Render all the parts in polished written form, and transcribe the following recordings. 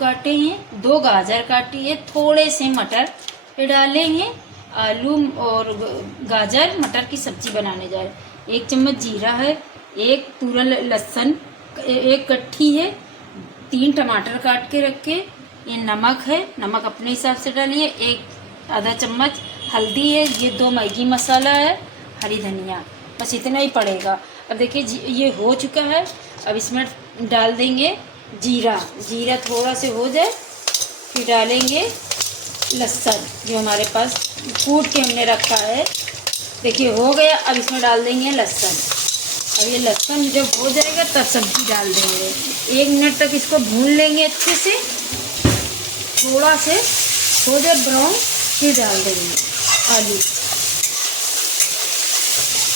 काटे हैं, 2 गाजर काटी है, थोड़े से मटर ये डाले हैं। आलू और गाजर मटर की सब्जी बनाने जा रहे हैं। 1 चम्मच जीरा है, 1 पूरा लहसुन, 1 कट्ठी है, 3 टमाटर काट के रखे, ये नमक है, नमक अपने हिसाब से डालिए, 1 आधा चम्मच हल्दी है, ये 2 मैगी मसाला है, हरी धनिया, बस इतना ही पड़ेगा। अब देखिए ये हो चुका है। अब इसमें डाल देंगे जीरा, जीरा थोड़ा से हो जाए फिर डालेंगे लहसुन जो हमारे पास कूट के हमने रखा है। देखिए हो गया। अब इसमें डाल देंगे लहसुन। अब ये लहसुन जब हो जाएगा तब सब्जी डाल देंगे। 1 मिनट तक इसको भून लेंगे अच्छे से, थोड़ा से हो जाए ब्राउन फिर डाल देंगे आलू।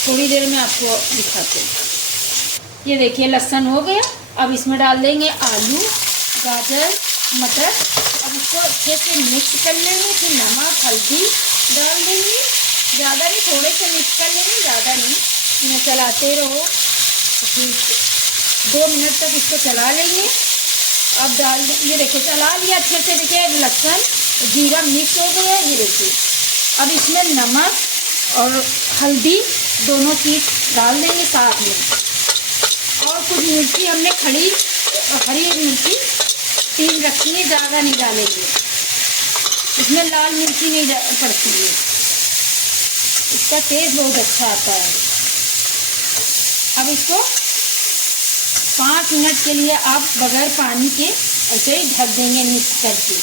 थोड़ी देर में आपको दिखाते हैं। ये देखिए लहसुन हो गया। अब इसमें डाल देंगे आलू, गाजर, मटर। अब इसको अच्छे से मिक्स कर लेंगे। फिर नमक हल्दी डाल देंगे, ज़्यादा नहीं, थोड़े से मिक्स कर लेंगे, ज़्यादा नहीं। इन्हें चलाते रहो, फिर 2 मिनट तक इसको चला लेंगे। अब डाल ये देखिए चला लिया अच्छे से। देखिए लहसुन जीरा मिक्स हो गया। ये देखिए अब इसमें नमक और हल्दी दोनों चीज़ डाल देंगे साथ में। और कुछ मिर्ची हमने हरी मिर्ची 3 रखी है, ज़्यादा नहीं डालेंगे। इसमें लाल मिर्ची नहीं पड़ती है, इसका टेस्ट बहुत अच्छा आता है। अब इसको 5 मिनट के लिए आप बगैर पानी के ऐसे ही ढक देंगे मिक्स करके।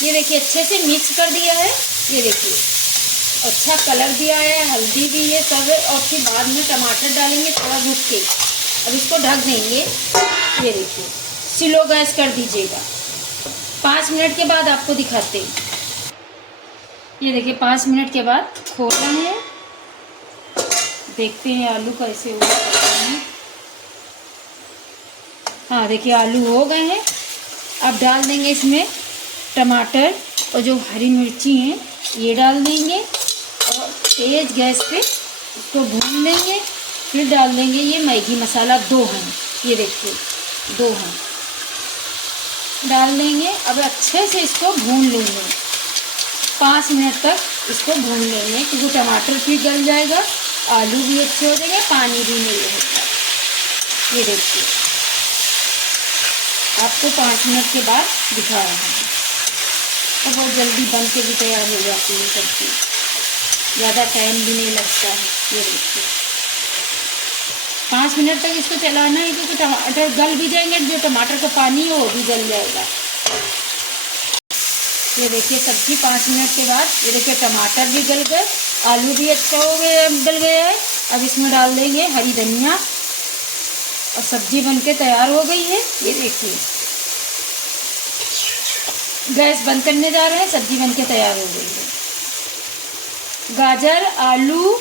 ये देखिए अच्छे से मिक्स कर दिया है। ये देखिए अच्छा कलर दिया है, हल्दी भी है सब है। और फिर बाद में टमाटर डालेंगे थोड़ा रुक के। अब इसको ढक देंगे। ये देखिए स्लो गैस कर दीजिएगा। 5 मिनट के बाद आपको दिखाते हैं। ये देखिए 5 मिनट के बाद खोल रहे हैं, देखते हैं आलू कैसे हुआ है। हाँ देखिए आलू हो गए हैं। अब डाल देंगे इसमें टमाटर और जो हरी मिर्ची हैं ये डाल देंगे और तेज़ गैस पे इसको भून लेंगे। फिर डाल देंगे ये मैगी मसाला 2 हैं, ये देखिए 2 हैं, डाल देंगे। अब अच्छे से इसको भून लेंगे, 5 मिनट तक इसको भून लेंगे, क्योंकि टमाटर फिर गल जाएगा, आलू भी अच्छे हो जाएंगे, पानी भी नहीं रहेगा। ये देखिए आपको 5 मिनट के बाद दिखा रहा हूँ। तो बहुत जल्दी बन के भी तैयार हो जाती है सब्ज़ी, ज़्यादा टाइम भी नहीं लगता है। ये देखिए 5 मिनट तक इसको चलाना है, क्योंकि टमाटर गल भी जाएंगे, जो टमाटर का पानी है वो भी गल जाएगा। ये देखिए सब्ज़ी 5 मिनट के बाद ये देखिए टमाटर भी गल गए, आलू भी अच्छा हो गया, गल गया है। अब इसमें डाल देंगे हरी धनिया और सब्ज़ी बनके तैयार हो गई है। ये देखिए गैस बंद करने जा रहे हैं, सब्ज़ी बनके तैयार हो गई है। गाजर आलू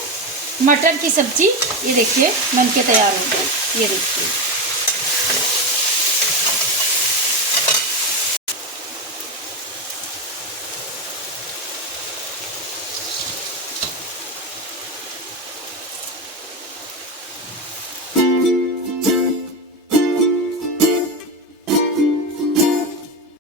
मटर की सब्ज़ी ये देखिए बनके तैयार हो गई। ये देखिए